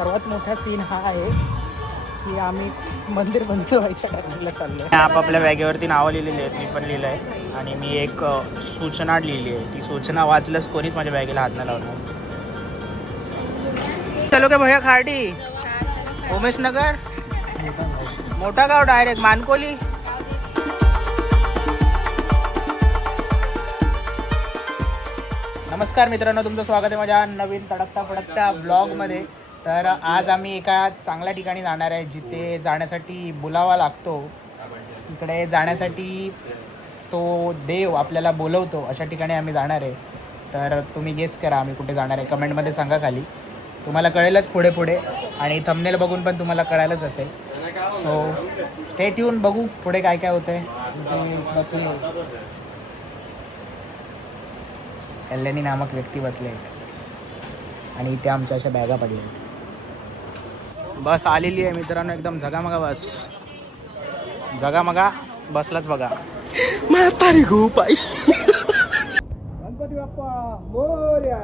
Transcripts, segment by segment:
सर्वात मोठा सीन हा आहे की आम्ही मंदिर बंद व्हायच्या टायमिंगला चाललो. आपापल्या बॅगेवरती नावं लिहिलेली आहेत, मी पण लिहिलं आहे आणि मी एक सूचना लिहिली आहे. ती सूचना वाचलंच कोणीच माझ्या बॅगेला हात न लावणार. चलो का भैया खार्डी उमेश नगर मोठा गाव डायरेक्ट मानकोली. नमस्कार मित्रांनो, तुमचं स्वागत आहे माझ्या नवीन तडकता फडकत्या ब्लॉगमध्ये. तर आज आम्ही एका चांगल्या ठिकाणी जाणार आहे जिथे जाण्यासाठी बुलावा लागतो. तिकडे जाण्यासाठी तो देव आपल्याला बोलवतो, अशा ठिकाणी आम्ही जाणार आहे. तर तुम्ही गेस करा आम्ही कुठे जाणार आहे, कमेंटमध्ये सांगा खाली. तुम्हाला कळेलच पुढे पुढे आणि थंबनेल बघून पण तुम्हाला कळायलाच असेल. सो स्टे ट्यून, बघू पुढे काय काय होतं आहे. बसले कल्याणी नामक व्यक्ती बसले आहेत आणि इथे आमच्या अशा बॅगा पडल्या आहेत. बस आलेली आहे मित्रांनो, एकदम झगामगा बस, झगामगा बसलाच बघा. म्हातारी खूप आई. गणपती बाप्पा मोरया.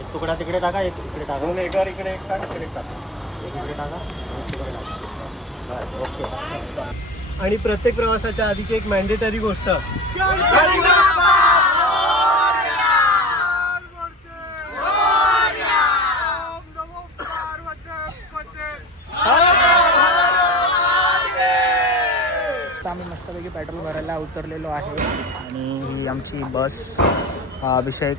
एक तुकडा तिकडे टाका, एक इकडे टाका, इकडे एक टाका, इकडे टाका, एक इकडे टाका, तिकडे टाका. ओके. आणि प्रत्येक प्रवासाच्या आधीची एक मॅन्डेटरी गोष्ट, आम्ही मस्तपैकी पेट्रोल भरायला उतरलेलो आहे आणि ही आमची बस. अभिषेक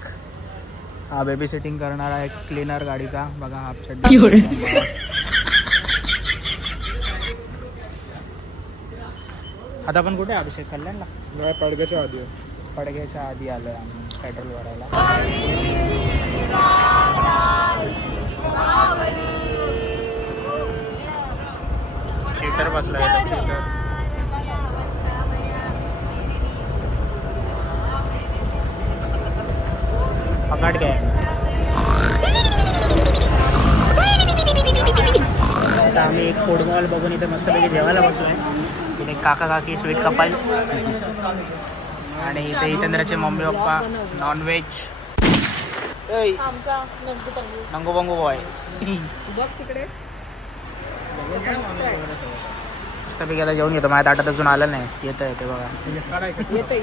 हा बेबी सिटिंग करणारा एक क्लीनर गाडीचा, बघा हाफ चड्डी. आता आपण कुठे अभिषेक कल्याणला? पडग्याच्या आधी. पडग्याच्या आधी आलो आहे आम्ही पेट्रोल भरायला. सीटर बसला आहे, सीटर. पकड काय. आता आम्ही एक फूड मॉल बघून इथे मस्तपैकी जेवायला बसलो आहे. इथे काका काकी स्वीट कपल्स आणि इथे जितेंद्रचे मम्मी पप्पा नॉनव्हेज. नंगू बंगू बॉय मस्तपैकी आता जेवून घेतो. माझ्या ताटात अजून आलं नाही, येतं येते बघा, येते.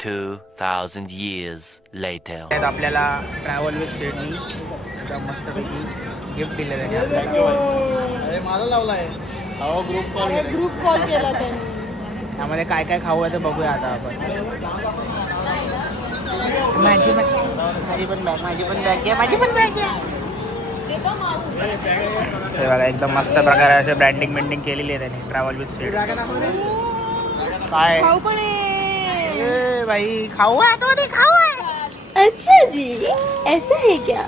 2000 years later. आपल्याला ट्रॅव्हल विथ सिडनी मस्तपैकी गिफ्ट दिलेलं आहे. माझा लावला आहे. ग्रुप कॉल केला त्यांनी. त्यामध्ये काय काय खाऊ आहे ते बघूया आता आपण. माझी पण बॅग आहे. हे बघा एकदम मस्त प्रकारे असे ब्रँडिंग बिंडिंग केलेली आहे त्यांनी ट्रॅव्हल विथ सीड. काय खाऊ पण आहे. ए भाई, खाऊ आहे आतमध्ये, खाऊ आहे. अच्छा जी, ऐसा है क्या?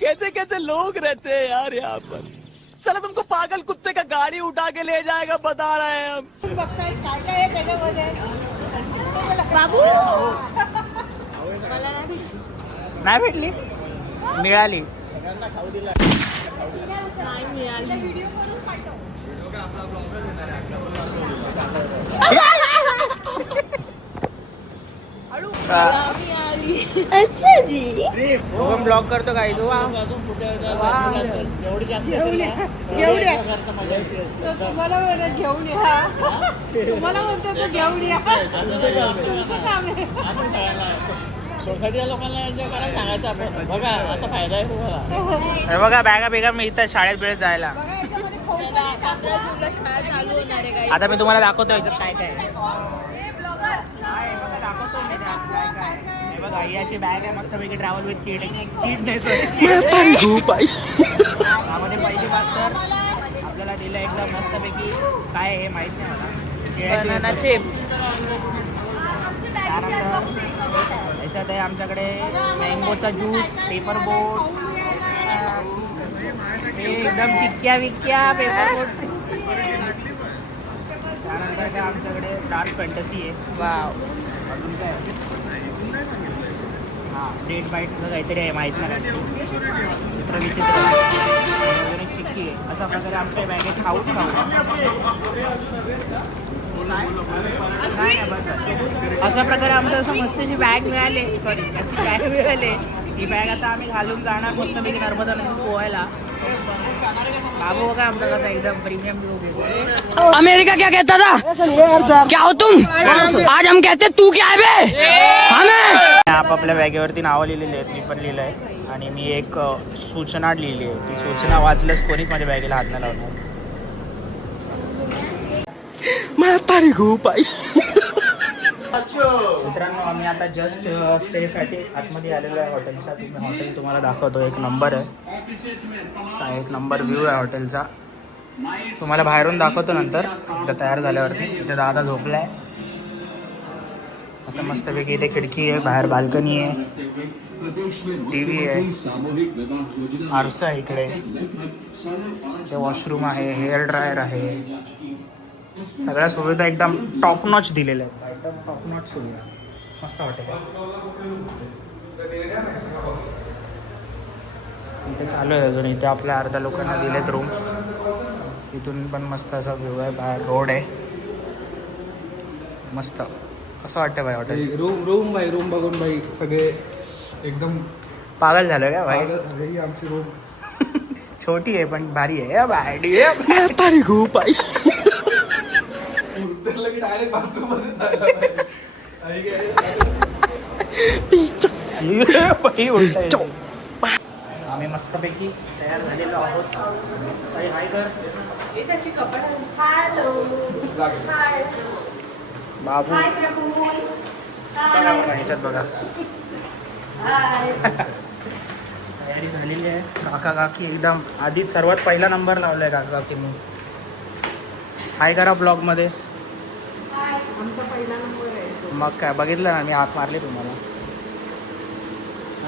कैसे कैसे लोग रहते हैं यार यहाँ पर. चलो तुमको पागल कुत्ते का गाड़ी उठा के ले जाएगा, बता रहे हैं हम. बघताय काय काय आहे त्याच्यामध्ये. बाबू नाही भेटली, मिळाली. अच्छा जी. आपण ब्लॉग करतो काय तू? तुम्हाला म्हणत घेऊन या. तुम्हाला म्हणतो तो घेऊन या. तुमचं काम आहे. सोसायटीच्या लोकांना एन्जॉय करायला सांगायचं आपण. बघा असा फायदा आहे तुम्हाला. हे बघा बॅगा बिगा मिळतात शाळेत बिळेत जायला. बघा याच्यामध्ये खाऊ पण आहे. आता मी तुम्हाला दाखवतो याच्यात काय काय आहे. हे बघा ही अशी बॅग आहे मस्तपैकी ट्रॅव्हल विथ किड. किड नाही त्यामध्ये पहिली बात तर आपल्याला दिलं एकदम मस्तपैकी. काय आहे माहित नाही मला. Banana chips. त्यानंतर याच्यात आहे आमच्याकडे मँगोचा ज्यूस, पेपर बोट, एकदम चिक्क्या विक्क्या पेपर बोट. त्यानंतर काय आमच्याकडे डार्क फॅन्टसी आहे. वाव. अजून काय हां डेट बाईट्सला काहीतरी आहे माहीत नाही चित्र विचित्र वगैरे चिक्की आहे अशा प्रकारे आमच्या बॅगेत खाऊच अशा प्रकारे आमचं असं मस्तशी बॅग मिळाली सॉरी अशी बॅग मिळाली ही बॅग आता आम्ही घालून जाणार मस्तपैकी नर्मदा नदीत पोहायला बाबू बघा आमचा कसा एकदम प्रीमियम लुक आहे अमेरिका क्या कहता था क्या हो तुम आज हम कहते तू क्या है बे हमें आपापल्या बॅगेवरती नावं लिहिलेली आहेत मी पण लिहिलं आहे आणि मी एक सूचना लिहिली आहे ती सूचना वाचल्यास कोणीच माझ्या बॅगेला हात नाही लावणार मित्रांनो आम्ही आता जस्ट स्टेसाठी आतमध्ये आलेलो आहे हॉटेलचा हॉटेल तुम्हाला दाखवतो एक नंबर आहे असा एक नंबर व्ह्यू आहे हॉटेलचा तुम्हाला बाहेरून दाखवतो नंतर इथं तयार झाल्यावरती इथे दादा झोपला आहे असं मस्तपैकी इथे खिडकी आहे बाहेर बाल्कनी आहे टी व्ही आहे आरसा आहे इकडे ते वॉशरूम आहे हेअर ड्रायर आहे सगळ्या सुविधा एकदम टॉप नॉच दिलेल्या आहेत एकदम टॉप नॉच सुविधा मस्त हॉटेल आहे इथे चालू आहे अजून इथे आपल्या अर्ध्या लोकांना दिलेत रूम्स इथून पण मस्त असा व्ह्यू आहे बाहेर रोड आहे मस्त कसं वाटतं भाई हॉटेल रूम भाई रूम बघून भाई सगळे एकदम पागल झालं का भाई ही आमची रूम छोटी आहे पण भारी आहे भाई डायरेक्ट बाथरूम आम्ही मस्तपैकी तयार झालेलो आहोत काही हाय कर बाबू ह्याच्यात बघा तयारी झालेली आहे काका काकी एकदम आधीच सर्वात पहिला नंबर लावला आहे काका काकी मी हाय करा ब्लॉगमध्ये मग काय बघितलं ना मी हात मारले तुम्हाला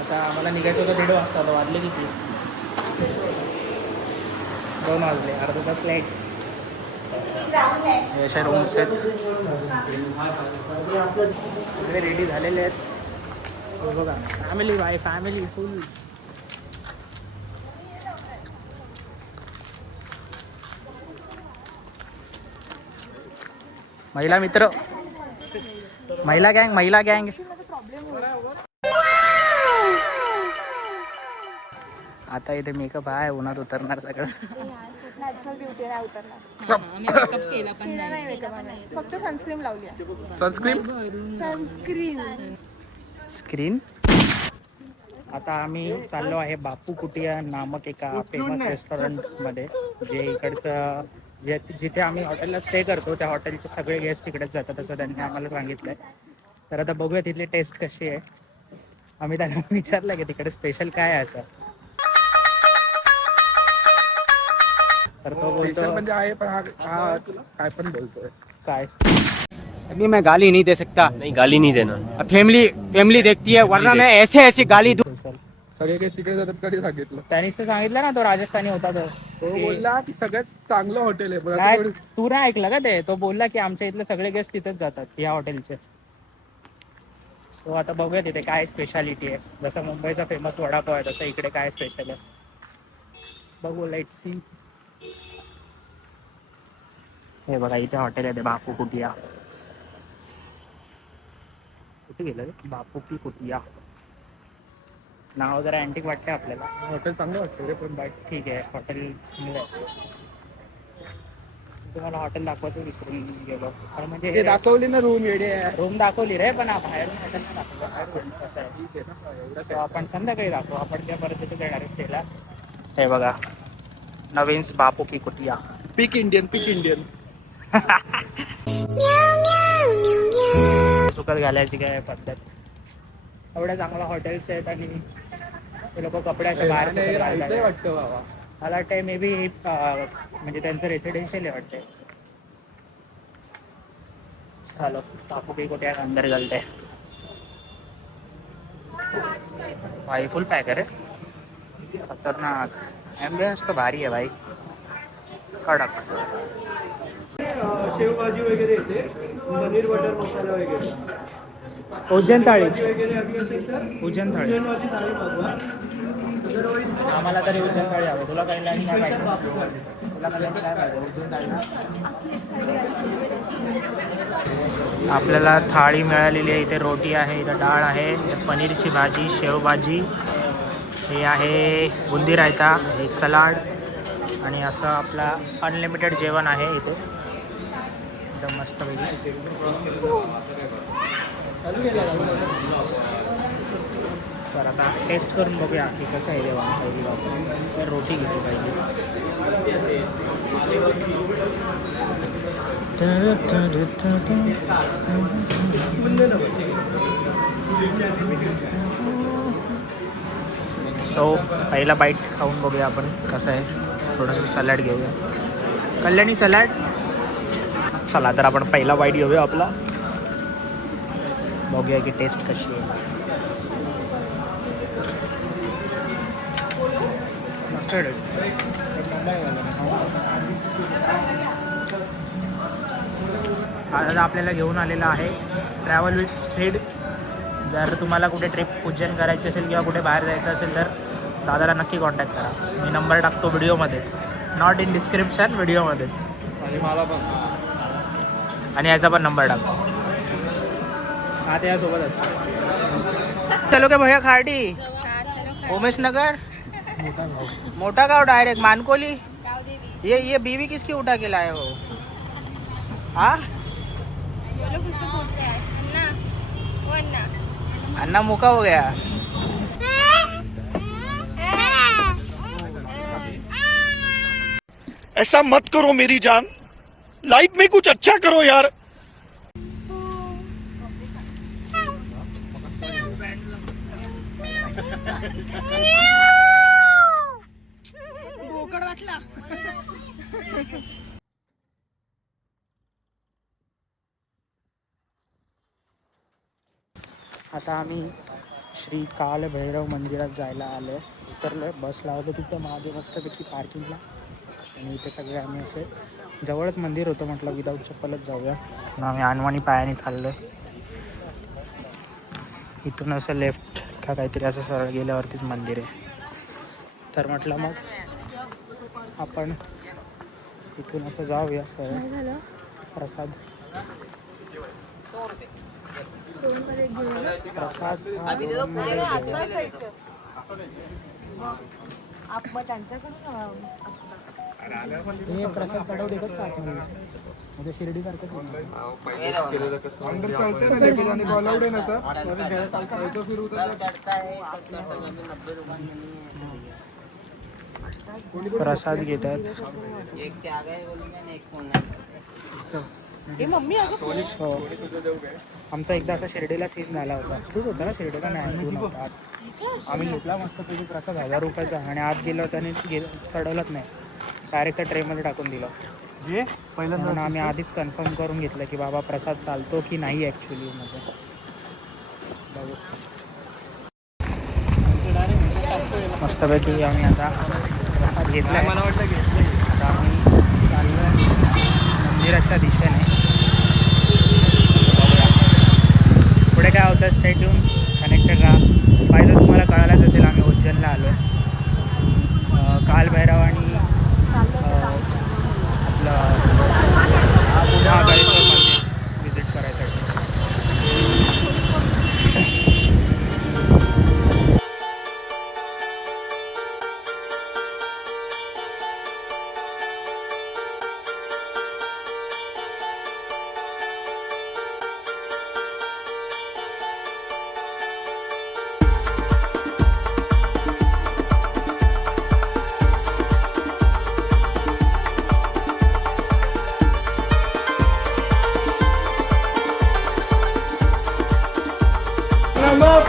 आता आम्हाला निघायचं होतं 1:30 वाजता आता वाजले किती 2 वाजले अर्धा तास लेट अशा रूम्स आहेत सगळे रेडी झालेले आहेत बघा फॅमिली बाय फॅमिली फुल महिला मित्र महिला गँग आता इथे मेकअप आहे उन्हात उतरणार सगळं नॅचरल ब्युटी नाही उतरणार फक्त सनस्क्रीन लावली स्क्रीन आता आम्ही चाललो आहे बापू कुटिया नामक एका फेमस रेस्टॉरंटमध्ये जे इकडचं जिथे आम्ही हॉटेलला स्टे करतो त्या हॉटेलचे सगळे गेस्ट तिकडेच जातात असं त्यांनी आम्हाला सांगितलंय तर आता बघूया तिथली टेस्ट कशी आहे आम्ही त्यांना विचारलं की तिकडे स्पेशल काय आहे असं तर तो बोलतो म्हणजे आहे पण हा काय पण बोलतोय काय अभी मैं गाली नहीं दे सकता नहीं गाली नहीं देना फैमिली देखती है वरना मैं ऐसे गाली दूं सगळे काही तिकडे जातात कधी सांगितलं त्यानेच तर सांगितलं ना तो राजस्थानी होता तो बोलला की सगळ्यात चांगलं हॉटेल आहे पण असं काय थोडी- तू नाही ऐकलं का ते तो बोलला की आमच्या इथले सगळे गेस्ट तिथेच जातात या हॉटेलचे तो आता बघूया तिथे काय स्पेशालिटी आहे जसं मुंबईचा फेमस वडापाव आहे तसं इकडे काय स्पेशल आहे बघू लेट्स सी हे बघा इथे हॉटेल आहे ते बापू कुटिया कुठे गेलं रे? बापू की कुटिया नाव जरा अँटिक वाटतं आपल्याला हॉटेल चांगलं वाटतं रे पण बट ठीक आहे हॉटेल चांगलं आहे तुम्हाला हॉटेल दाखवायचं विसरून गेलो खरं ते म्हणजे दाखवली ना रूम येडे आहे रूम दाखवली रे पण बाहेरून हॉटेल नाही दाखवलं बाहेरून कसं आहे ठीक आहे ना एवढं So, आपण संध्याकाळी दाखवू आपण त्या परत तिथे देणार स्टेला हे बघा नवीन बापू की कुटिया पिक इंडियन सुकत घालायची काय पद्धत एवढ्या चांगल्या हॉटेल्स आहेत आणि ते लोक कपड्याच्या बाहेर सुकत राहायचंय घालतात. वाटतं बाबा मला वाटतं मे बी म्हणजे त्यांचं रेसिडेन्शियल आहे वाटते चलो बापू की कुटिया के अंदर चलते हैं भाई फुल पैक है रे खतरनाक एम्बियंस तो भारी है भाई कडक शेवभाजी वगैरे येते पनीर बटर मसाला वगैरे उज्जैन थाळी वगैरे हवी असेल तर उज्जैन थाळी उज्जैनवाली थाळी बघा. अदरवाईज आम्हाला तरी उज्जैन थाळी हवं. तुला कल्याणी काय पाहिजे? तुला कल्याणी काय पाहिजे? उज्जैन थाळी ना? आपल्याला थाळी मिळालेली आहे. इथे रोटी आहे, इथं डाळ आहे, इथे पनीरची भाजी, शेवभाजी, हे आहे बुंदी रायता, हे सलाड आणि असं आपला अनलिमिटेड जेवण आहे इथे एकदम मस्तपैकी. सर आता टेस्ट करून बघूया की कसं आहे जेवण. पहिली तर रोटी घेतली पाहिजे. सो पहिला बाईट खाऊन बघूया आपण कसं आहे. थोडंसं सॅलड घेऊया. कल्याणी सॅलड. चला तर आपण पहिला बाईट घेऊया आपला. बघूया की टेस्ट कशी आहे. मस्टर्ड आज आपल्याला घेऊन आलेला आहे ट्रॅव्हल विथ स्ट्रीट. जर तुम्हाला कुठे ट्रिप उज्जैन करायची असेल किंवा कुठे बाहेर जायचं असेल तर दादाला नक्की कॉन्टॅक्ट करा. मी नंबर टाकतो व्हिडिओमध्येच, नॉट इन डिस्क्रिप्शन, व्हिडिओमध्येच. आणि याचा पण नंबर टाकतो. हा ते यासोबत असतो. चलो क्या भैया खार्डी उमेश नगर मोटा गाँव डायरेक्ट मानकोली. ये बीवी किसकी उठा के लाए हो? हाँ अन्ना मुका हो गया. ऐसा मत करो मेरी जान, लाइफ में कुछ अच्छा करो यार. बोकड वाटला. आता आम्ही श्री काल भैरव मंदिरात जायला आलो. उतरलो, बस लावतो तिथं महादेव मस्तपैकी पार्किंगला. आणि इथे सगळे आम्ही असे जवळच मंदिर होतं, म्हटलं विदाऊट चप्पलच जाऊया. आम्ही अनवाणी पायाने चाललो आहे. इथून असं लेफ्ट का काहीतरी असं सरळ गेल्यावरतीच मंदिर आहे. तर म्हटलं मग आपण इथून असं जाऊया सरळ. प्रसाद प्रसाद हे प्रसाद चढवू देतात का आपण? म्हणजे शिर्डी सारखं अंदर चलते ना लेकिन आणि अलाउड आहे ना सर. तो फिर उधर प्रसाद घेतात. हो. आमचा एकदा असा शिर्डीला सीन झाला होता. खूप होता ना शिर्डीला. नाही नव्हता. आम्ही घेतला मस्त तुझी प्रसाद 1000 रुपयाचा आणि आत गेलो त्याने चढवलंच नाही. डायरेक्ट ट्रेमध्ये टाकून दिलं. म्हणून आम्ही आधीच कन्फर्म करून घेतलं की बाबा प्रसाद चालतो की नाही ॲक्च्युली मध्ये. बघू मस्तपैकी आम्ही आता प्रसाद घेतला. आता आम्ही चाललो मंदिराच्या दिशेने. पुढे काय होतं स्टे ट्यून, कनेक्टेड राहा. पाहिजे तुम्हाला कळायलाच असेल आम्ही उज्जैनला आलो आहे. कालभैरव आणि आपलं महाबळेश्वर मंदिर व्हिजिट करायसाठी.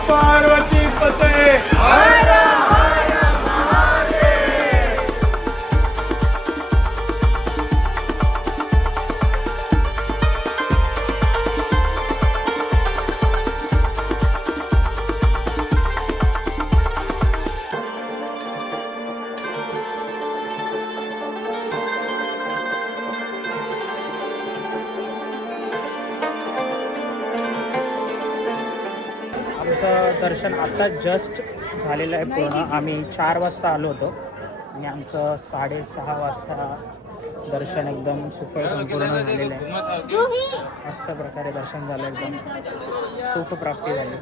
पार्वती पते. आमचं दर्शन आता जस्ट झालेलं आहे पूर्ण. आम्ही 4 वाजता आलो होतो आणि आमचं 6:30 वाजता दर्शन एकदम सुखळ संपूर्ण झालेलं आहे. मस्त प्रकारे दर्शन झालं, एकदम सुखप्राप्ती झाली.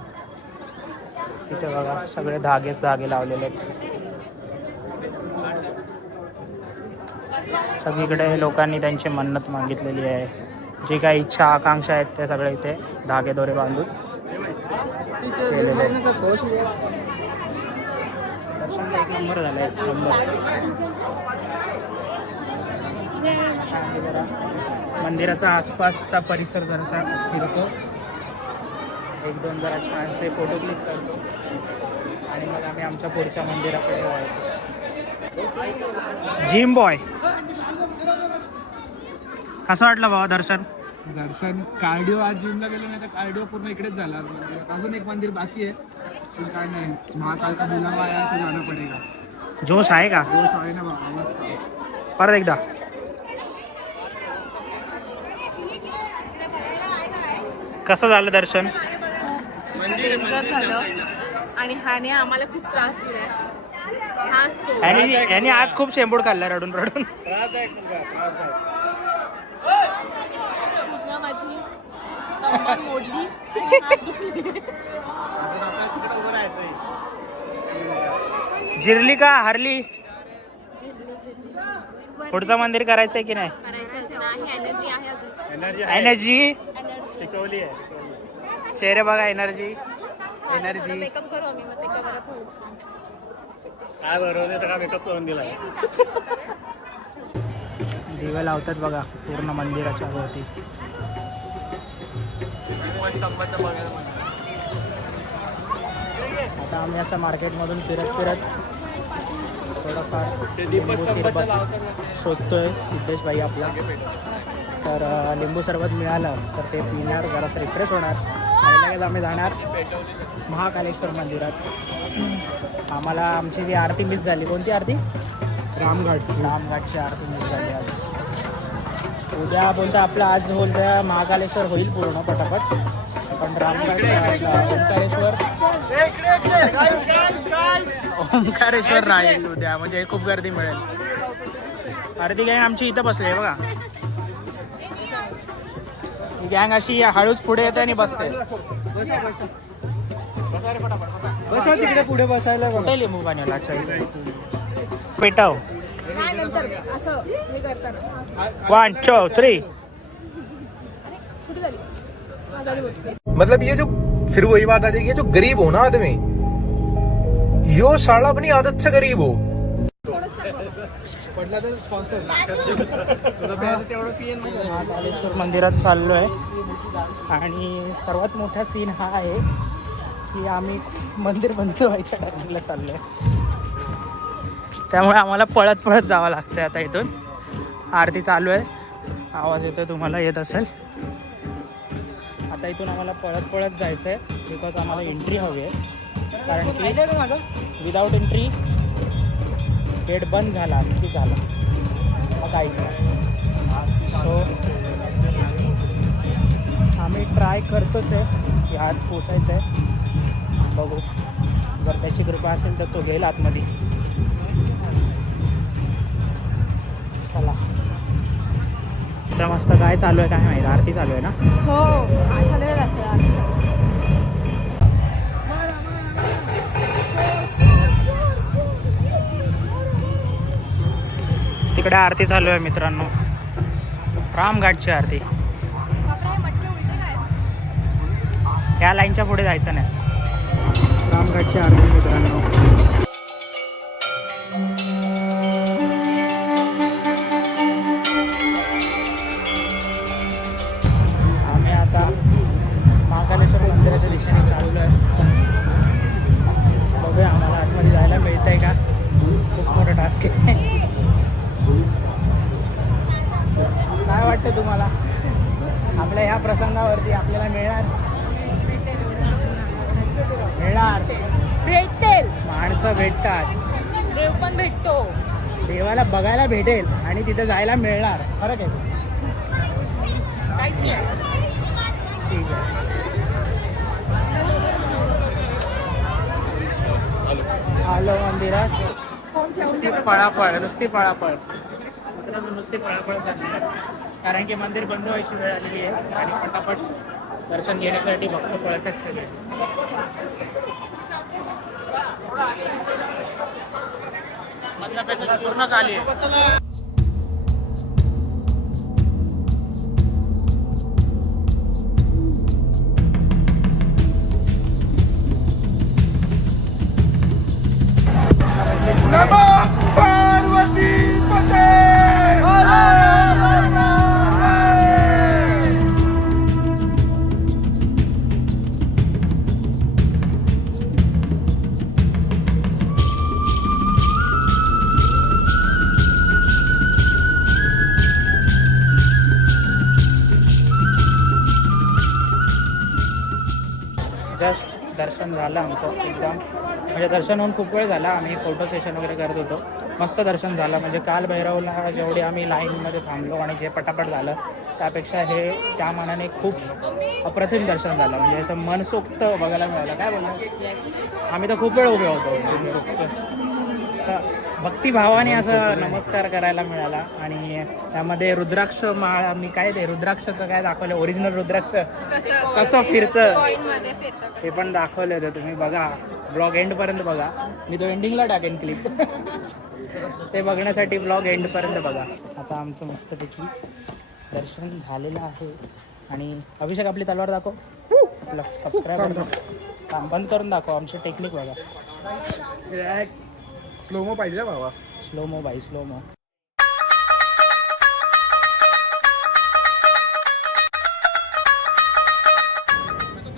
तिथे बघा सगळे धागे लावलेले आहेत. सगळीकडे लोकांनी त्यांची मन्नत मागितलेली आहे. जी काही इच्छा आकांक्षा आहेत ते सगळे इथे धागे दोरे बांधून केलेले आहेत. दर्शन एक नंबर झालं, एक नंबर. आणि जरा मंदिराचा आसपासचा परिसर जरासा फिरतो, 1-2 जरा छानसे फोटो क्लिक करतो आणि मग आम्ही आमच्या पुढच्या मंदिराकडे वळतो. जिम बॉय, कसं वाटलं बाबा दर्शन? दर्शन कार्डिओ, आज जिमला गेलो नाही तर कार्डिओ पूर्ण इकडेच झाला. अजून एक मंदिर बाकी आहे, पण काय नाही, महाकाल का बुलावा आहे तो जाणं पडेगा. जोश आहे का? जोश आहे ना बाबा, आवाज परत एकदा. कसं झालं दर्शन? झालं आणि हाने आम्हाला खूप त्रास दिलाय. यांनी आज खूप शेंबूड खाल्ला रडून रडून. पूर्ण माझी कंबर मोडली. जिरली का हरली? पुढचं मंदिर करायचंय की नाही? एनर्जी चेहरे बघा, एनर्जी मेकअप करू आम्ही, मग ते कवर काय बरोबर सगळा मेकअप करून दिला. दिवे लावतात बघा पूर्ण मंदिराच्या भोवती. आता आम्ही असं मार्केटमधून फिरत थोडंफार लिंबू सरबत शोधतोय. सिद्धेश भाई आपला, तर लिंबू सरबत मिळालं तर ते पिण्यावर जरासं रिफ्रेश होणार आणि लगेच आम्ही जाणार महाकालेश्वर मंदिरात. आम्हाला आमची जी आरती मिस झाली. कोणती आरती? रामघाटची आरती मिस झाली आज. उद्या बोलता आपलं आज बोलतं महाकालेश्वर होईल पूर्ण पटापट, पण रामघाट ओंकारेश्वर राहील उद्या, म्हणजे खूप गर्दी मिळेल. आरती गँग आमची इथं बसली आहे बघा. ही गँग अशी हळूच पुढे येते आणि बसते. बसा तिकडे पुढे बसायला. कुठे लिंबू पाणी अच्छा पेटाव. नंतर असं मी करताना 1 2 3. कुठे झाली? मतलब ये जो फिर वही बात आ जाएगी, ये जो गरीब हो ना आदमी, यो साला अपनी आदत से गरीब हो. महाकालेश्वर मंदिरात चाललो आहे आणि सर्वात मोठा सीन हा आहे की आम्ही मंदिर बंद व्हायच्या टायमिंगला चाललो आहे. त्यामुळे आम्हाला पळत जावं लागतं. आता इथून आरती चालू आहे, आवाज येतोय, तुम्हाला येत असेल. आता इथून आम्हाला पळत जायचं आहे बिकॉज आम्हाला एंट्री हवी आहे. कारण की विदाऊट एंट्री गेट बंद झाला की झाला, मग काहीच नाही. सो आम्ही ट्राय करतोच आहे की आत पोचायचं आहे. बघू, जर त्याची कृपा असेल तर तो घेईल आतमध्ये. चला, तर मस्त काय चालू आहे काय माहिती. आरती चालू आहे ना? हो, झालेलं असेल. तिकडे आरती चालू आहे मित्रांनो, रामघाटची आरती. या लाईनच्या पुढे जायचं नाही. रामघाटची आरती मित्रांनो. आम्ही आता महाकालेश्वर मंदिराच्या दिशेने चाललो आहे. बघूया आम्हाला आतमध्ये जायला मिळतंय का. खूप मोठा टास्क आहे. काय वाटतं तुम्हाला आपल्या ह्या प्रसंगावरती आपल्याला भेटेल माणसं भेटतात, देव पण भेटतो, देवाला बघायला भेटेल आणि तिथे जायला मिळणार. फरक आहे. ठीक आहे. मंदिरात नुसती पळापळ नुसती पळापळ मित्रांनो, नुसती पळापळ करणार कारण की मंदिर बंद व्हायची वेळ आलेली आहे आणि पटापट दर्शन घेण्यासाठी भक्त पळतात सगळे. मधला पैसा पूर्ण झाली आहे. जस्ट दर्शन झालं आमचं एकदम, म्हणजे दर्शन होऊन खूप वेळ झाला. आम्ही फोटो सेशन वगैरे करत होतो. मस्त दर्शन झालं. म्हणजे काल भैरवला जेवढे आम्ही लाईनमध्ये थांबलो आणि जे पटापट झालं त्यापेक्षा हे त्या मानाने खूप अप्रतिम दर्शन झालं. म्हणजे असं मनसोक्त बघायला मिळालं. काय बोलतो, आम्ही तर खूप वेळ उभे होतो. मनसोक्त असं भक्तिभावाने असं नमस्कार करायला मिळाला. आणि त्यामध्ये रुद्राक्ष माळ, मी काय ते रुद्राक्षाचं काय दाखवलं, ओरिजिनल रुद्राक्ष कसं फिरतं ते पण दाखवलं होतं. तुम्ही बघा, ब्लॉग एंडपर्यंत बघा. मी तो एंडिंगला टाकेन क्लिप. ते बघण्यासाठी ब्लॉग एंडपर्यंत बघा. आता आमचं मस्तपैकी दर्शन झालेलं आहे. आणि अभिषेक आपली तलवार दाखव, आपलं सबस्क्राईब बंद करून दाखव. आमची टेक्निक बघा. स्लोमो पाहिजे बाबा. स्लोमो बाई स्लोमो.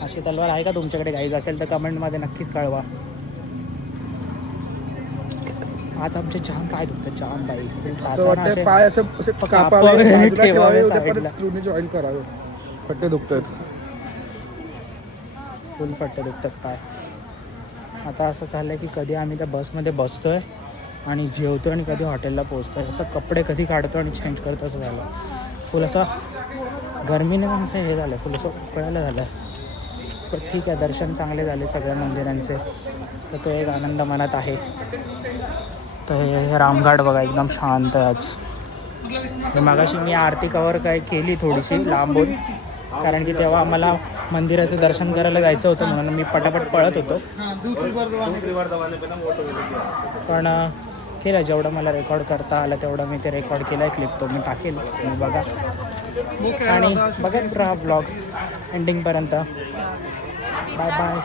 अशी तलवार आहे का तुमच्याकडे? गाईज असेल तर कमेंटमध्ये नक्कीच कळवा. आज आमचे जाम पाय दुखतात, जाम बाई. असं वाटतं पाय असे असे कापावे, कापावे, बाजूला ठेवावे ठेवावे, उद्या साईडला. परत स्क्रूने जॉईन करावे. फट्टे दुखतात. फुल फट्टे दुखतात पाय. आता असं झालं की कधी आम्ही त्या बसमध्ये बसतोय आणि जेवतो आणि कधी हॉटेलला पोहोचतोय. असं कपडे कधी काढतो आणि चेंज करतो असं झालं. फुल असं गरमीने पण असं हे झालं, फुल असं उकळायला झालं. पण ठीक आहे, दर्शन चांगले झाले सगळ्या मंदिरांचे, तर तो एक आनंद मनात आहे. तर हे रामघाट बघा एकदम शांत आहे आज. मगाशी मी आरती कवर काय केली थोडीशी लांबून, कारण की तेव्हा मला मंदिराचं दर्शन करायला जायचं होतं म्हणून मी पटापट पळत होतो. पण केलं जेवढं मला रेकॉर्ड करता आलं तेवढं मी ते रेकॉर्ड केलं आहे. क्लिप तो मी टाकेल, तुम्ही बघा आणि बघत राहा ब्लॉग एंडिंगपर्यंत. Bye bye.